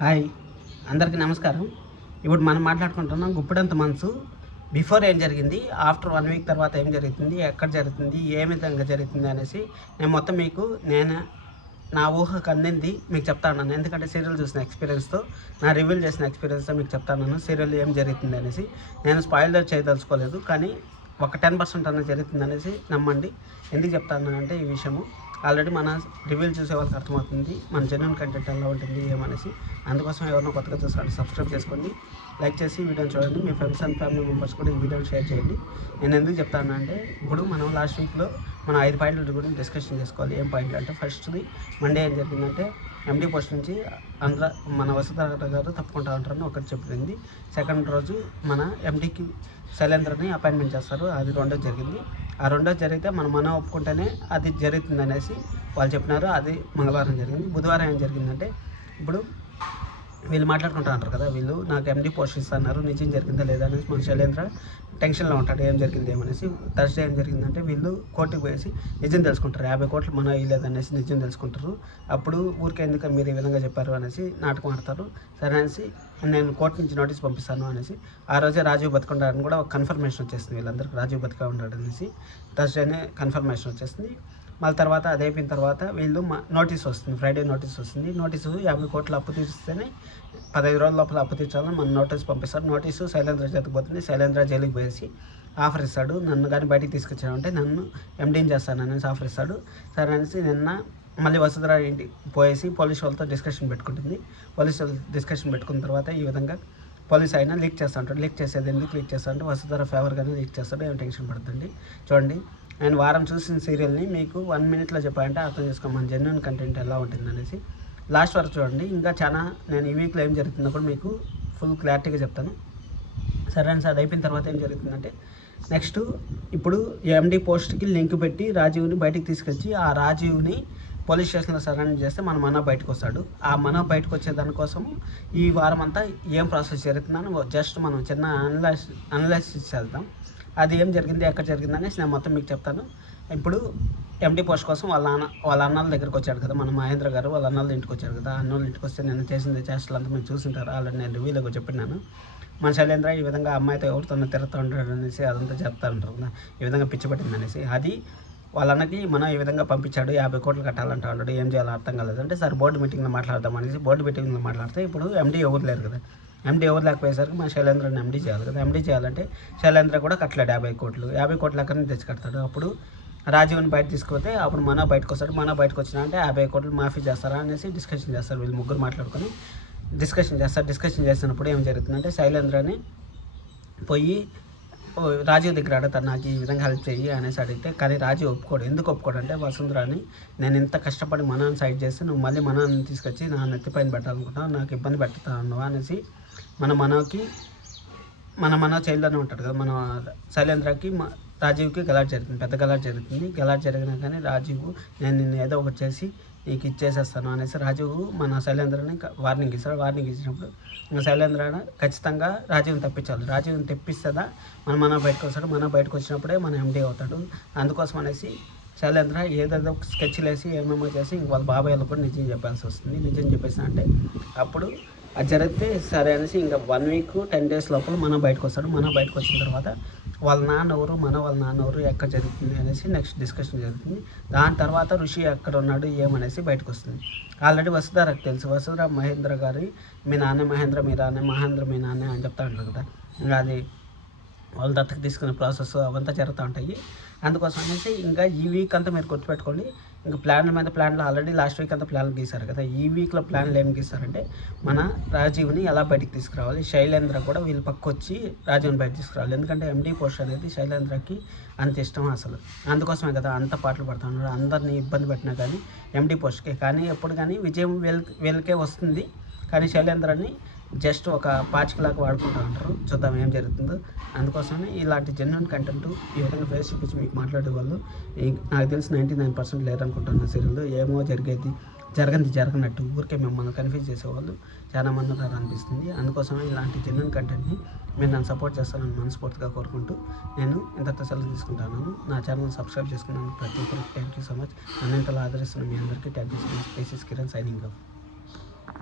Hi, అందరికీ నమస్కారం. ఇప్పుడు మనం మాట్లాడుకుంటున్నాం గుప్పెడంత మనసు బిఫోర్ ఏం జరిగింది, ఆఫ్టర్ 1 వీక్ తర్వాత ఏం జరుగుతుంది, ఎక్కడ జరుగుతుంది, ఏ విధంగా జరుగుతుంది అనేసి నేను మొత్తం మీకు నా ఊహకు అందింది మీకు చెప్తాను. ఎందుకంటే సీరియల్ చూసిన ఎక్స్పీరియన్స్తో, నా రివీల్ చేసిన ఎక్స్పీరియన్స్తో మీకు చెప్తాను సీరియల్ ఏం జరుగుతుంది అనేసి. నేను స్పాయిలర్ చేయదలుచుకోలేదు, కానీ ఒక 10% అనేది జరుగుతుంది అనేసి నమ్మండి. ఎందుకు చెప్తాను అంటే ఈ విషయము ఆల్రెడీ మన రివ్యూలు చూసే వాళ్ళకి అర్థమవుతుంది మన జెన్యున్ కంటెంట్ ఎలా ఉంటుంది ఏమనేసి. అందుకోసం ఎవరినో కొత్తగా చూసుకోండి, సబ్స్క్రైబ్ చేసుకోండి, లైక్ చేసి వీడియోని చూడండి, మీ ఫ్రెండ్స్ అండ్ ఫ్యామిలీ మెంబర్స్ కూడా ఈ వీడియోని షేర్ చేయండి. నేను ఎందుకు చెప్తాను అంటే, ఇప్పుడు మనం లాస్ట్ వీక్లో మనం 5 పాయింట్ల గురించి డిస్కషన్ చేసుకోవాలి. ఏం పాయింట్లు అంటే, ఫస్ట్ది మండే ఏం జరిగిందంటే, ఎండీ పోస్ట్ నుంచి మన వసుధార గారు తప్పుకుంటా ఉంటారని ఒకటి చెప్పింది. సెకండ్ రోజు మన ఎండీకి శైలేంద్రని అపాయింట్మెంట్ చేస్తారు, అది రెండోది జరిగింది. ఆ రెండోది జరిగితే మనం ఒప్పుకుంటేనే అది జరుగుతుంది అనేసి వాళ్ళు చెప్పినారు. అది మంగళవారం జరిగింది. బుధవారం ఏం జరిగిందంటే, ఇప్పుడు వీళ్ళు మాట్లాడుకుంటూ ఉంటారు కదా, వీళ్ళు నాకు ఎండీ పోస్ట్ ఇస్తున్నారు, నిజం జరిగిందా లేదా అనేసి మన శైలేంద్ర టెన్షన్లో ఉంటాడు, ఏం జరిగింది ఏమనేసి. థర్స్డే ఏం జరిగిందంటే, వీళ్ళు కోర్టుకు పోయేసి నిజం తెలుసుకుంటారు, 50 కోట్లు మనం ఇవ్వలేదనేసి నిజం తెలుసుకుంటారు. అప్పుడు ఊరికే ఎందుకు మీరు ఈ విధంగా చెప్పారు అనేసి నాటకం ఆడతారు. సరే అనేసి నేను కోర్టు నుంచి నోటీస్ పంపిస్తాను అనేసి ఆ రోజే రాజీవ్ బతికొండాడని కూడా ఒక కన్ఫర్మేషన్ వచ్చేస్తుంది. వీళ్ళందరికీ రాజీవ్ బతికా ఉన్నాడు అనేసి థర్స్డేనే కన్ఫర్మేషన్ వచ్చేస్తుంది. మళ్ళీ తర్వాత అది అయిపోయిన తర్వాత వీళ్ళు నోటీస్ వస్తుంది, ఫ్రైడే నోటీస్ వస్తుంది. నోటీసు 50 కోట్లు అప్పు తీర్చితేనే 15 రోజుల లోపల అప్పు తీర్చాలని మన నోటీస్ పంపిస్తారు. నోటీసు శైలేంద్ర చేతికి పోతుంది. శైలేంద్ర జైలుకి పోయేసి ఆఫర్ ఇస్తాడు, నన్ను కానీ బయటికి తీసుకొచ్చామంటే నన్ను ఎండీని చేస్తాను అనేసి ఆఫర్ ఇస్తాడు. సరే అనేసి నిన్న మళ్ళీ వసుధర ఇంటికి పోయేసి పోలీసు వాళ్ళతో డిస్కషన్ పెట్టుకుంటుంది. పోలీసు వాళ్ళు డిస్కషన్ పెట్టుకున్న తర్వాత ఈ విధంగా పోలీస్ అయినా లీక్ చేస్తూ ఉంటాడు. లీక్ చేసేది ఎందుకు లీక్ చేస్తా అంటే, వసుధర ఫేవర్గానే లీక్ చేస్తాడు, ఏం టెన్షన్ పడుతుంది. చూడండి, నేను వారం చూసిన సీరియల్ని మీకు 1 మినిట్లో చెప్పాలంటే అర్థం చేసుకో మన జెన్యున్ కంటెంట్ ఎలా ఉంటుంది అనేసి. లాస్ట్ వరకు చూడండి. ఇంకా చాలా నేను ఈ వీక్లో ఏం జరుగుతుందో కూడా మీకు ఫుల్ క్లారిటీగా చెప్తాను. సరే అని అది అయిపోయిన తర్వాత ఏం జరుగుతుందంటే, నెక్స్ట్ ఇప్పుడు ఎండీ పోస్ట్కి లింక్ పెట్టి రాజీవ్ని బయటికి తీసుకొచ్చి ఆ రాజీవ్ని పోలీస్ స్టేషన్లో సరెండర్ చేస్తే మన బయటకు వస్తాడు. ఆ బయటకు వచ్చే దానికోసం ఈ వారం అంతా ఏం ప్రాసెస్ జరుగుతుందని జస్ట్ మనం చిన్న అనలైసిస్ చేద్దాం. అది ఏం జరిగింది, ఎక్కడ జరిగింది అనేసి నేను మొత్తం మీకు చెప్తాను. ఇప్పుడు ఎండీ పోస్ట్ కోసం వాళ్ళ అన్నాల దగ్గరికి వచ్చాడు కదా మన మహేంద్ర గారు, వాళ్ళ అన్నాళ్ళ ఇంటికి వచ్చాడు కదా. అన్నాళ్ళ ఇంటికి వస్తే నేను చేసింది చేష్టలు అంతా మీరు చూసింటారు, ఆల్రెడీ నేను రివ్యూలో చెప్పినాను. మన శైలేంద్ర ఈ విధంగా అమ్మాయితో ఎవరితో తిరుగుతూ ఉంటాడు అనేసి అదంతా చెప్తా ఉంటారు కదా, ఈ విధంగా పిచ్చి పట్టింది అనేసి. అది వాళ్ళ అన్నకి మనం ఈ విధంగా పంపించాడు, 50 కోట్లు కట్టాలంటే ఆల్రెడీ ఏం చేయాలో అర్థం కాలేదు. అంటే సార్ బోర్డు మీటింగ్లో మాట్లాడదాం అనేసి బోర్డు మీటింగ్లో మాట్లాడితే, ఇప్పుడు ఎండీ ఎవరు లేరు కదా, ఎండీ ఎవరు లేకపోయేసరికి మన శైలేంద్రని ఎండీ చేయాలి కదా. ఎండీ చేయాలంటే శైలేంద్ర కూడా కట్టలేడు 50 కోట్లు. 50 కోట్లు ఎక్కడి నుంచి తెచ్చి కడతాడు. అప్పుడు రాజీవ్ని బయట తీసుకుపోతే అప్పుడు బయటకు వస్తాడు. బయటకు వచ్చినా అంటే 50 కోట్లు మాఫీ చేస్తారా అనేసి డిస్కషన్ చేస్తారు. వీళ్ళు ముగ్గురు మాట్లాడుకొని డిస్కషన్ చేస్తారు. డిస్కషన్ చేసినప్పుడు ఏం జరుగుతుందంటే, శైలేంద్రని పోయి రాజీవ్ దగ్గర అడుగుతారు, నాకు ఈ విధంగా హెల్ప్ చెయ్యి అనేసి అడిగితే, కానీ రాజీవ్ ఒప్పుకోడు. ఎందుకు ఒప్పుకోడు అంటే, వసుంధరాని నేను ఇంత కష్టపడి మనాన్ని సైడ్ చేస్తే నువ్వు మళ్ళీ మనాన్ని తీసుకొచ్చి నా నెత్తిపైన పెట్టాలనుకుంటున్నావు, నాకు ఇబ్బంది పెడతాను అనేసి మన చైల్డ్లోనే ఉంటాడు కదా మన శైలేంద్రకి రాజీవ్కి గలాట్ జరుగుతుంది, పెద్ద గలాట్ జరుగుతుంది. గలాట్ జరిగినా కానీ రాజీవ్ నేను నిన్ను ఏదో ఒకటి చేసి నీకు ఇచ్చేసేస్తాను అనేసి రాజీవ్ మన శైలేంద్రని వార్నింగ్ ఇస్తాడు. వార్నింగ్ ఇచ్చినప్పుడు శైలేంద్ర ఖచ్చితంగా రాజీవ్ని తప్పించాలి. రాజీవ్ని తెప్పిస్తుందా మన బయటకు వస్తాడు. బయటకు వచ్చినప్పుడే మన ఎండీ అవుతాడు. అందుకోసం అనేసి శైలేంద్ర ఏదేదో స్కెచ్లు వేసి ఏమేమో చేసి వాళ్ళ బాబాయ్లకు కూడా నిజం చెప్పాల్సి వస్తుంది. నిజం చెప్పేసి అంటే అప్పుడు అది జరిగితే సరే అనేసి ఇంకా 1 వీక్ 10 డేస్ లోపల బయటకు వస్తాడు. బయటకు వచ్చిన తర్వాత వాళ్ళ నాన్న ఎవరు, వాళ్ళ నాన్న ఎవరు, ఎక్కడ జరుగుతుంది అనేసి నెక్స్ట్ డిస్కషన్ జరుగుతుంది. దాని తర్వాత ఋషి ఎక్కడ ఉన్నాడు ఏమనేసి బయటకు వస్తుంది. ఆల్రెడీ వసుధారకు తెలుసు. వసుధర మహేంద్ర గారి మీ నాన్న మహేంద్ర మీ నాన్న, మహేంద్ర మీ నాన్న అని చెప్తా ఉంటారు కదా. ఇంకా అది వాళ్ళ దత్తకు తీసుకునే ప్రాసెస్ అవంతా జరుగుతూ ఉంటాయి. అందుకోసం అనేసి ఇంకా ఈ వీక్ అంతా మీరు గుర్తుపెట్టుకోండి. ఇంకా ప్లాన్లు ఆల్రెడీ లాస్ట్ వీక్ అంతా ప్లాన్లు గీశారు కదా. ఈ వీక్లో ప్లాన్లు ఏం గీస్తారంటే, మన రాజీవ్ని ఎలా బయటికి తీసుకురావాలి, శైలేంద్ర కూడా వీళ్ళు పక్కొచ్చి రాజీవ్ని బయటకు తీసుకురావాలి. ఎందుకంటే ఎండీ పోస్ట్ అనేది శైలేంద్రకి అంత ఇష్టం అసలు. అందుకోసమే కదా అంత పాటలు పడుతున్నాడు. అందరినీ ఇబ్బంది పెట్టినా కానీ ఎండీ పోస్ట్కే, కానీ ఎప్పుడు కానీ విజయం వీళ్ళకే వస్తుంది. కానీ శైలేంద్రని జస్ట్ ఒక పాచికలాగా వాడుకుంటూ ఉంటారు. చూద్దాం ఏం జరుగుతుందో. అందుకోసమే ఇలాంటి జెన్యున్ కంటెంట్ ఈ విధంగా ఫేస్ చూపించి మీకు మాట్లాడే వాళ్ళు నాకు తెలిసి 99% లేరనుకుంటున్నాను సీరియల్లో. ఏమో జరగనట్టు ఊరికే మిమ్మల్ని కన్ఫ్యూజ్ చేసేవాళ్ళు చాలామంది ఉన్నారు అనిపిస్తుంది. అందుకోసమే ఇలాంటి జెన్యున్ కంటెంట్ని మీరు నన్ను సపోర్ట్ చేస్తానని మనస్ఫూర్తిగా కోరుకుంటూ నేను ఇంతతో సెలవు తీసుకుంటాను. నా ఛానల్ సబ్స్క్రైబ్ చేసుకున్నాను ప్రతి ఒక్కరికి థ్యాంక్ యూ సో మచ్. నన్ను ఇంతలో ఆదరిస్తున్న మీ అందరికీ thank you so much. This is Kiran signing off.